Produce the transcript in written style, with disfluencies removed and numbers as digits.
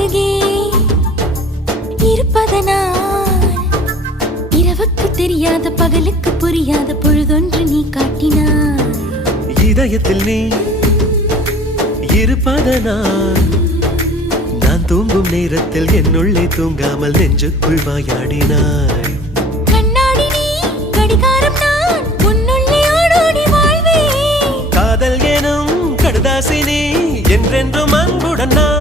அருகே இருப்பதனால் இரவுக்கு தெரியாத பகலுக்கு புரியாத பொழுதொன்று நீ காட்டினாய். இதயத்தில் நீ இருப்பதனால் நான் தூங்கும் நேரத்தில் என்னுள்ளே தூங்காமல் நெஞ்சுக்குள் வாயாடினாய். கண்ணாடி நீ கடிகாரம் நான் உன்னுள்ளே ஓடோடி வாழ்வே. காதல் எனும் கடுதாசி நீ என்றென்றும் அன்புடன் நான்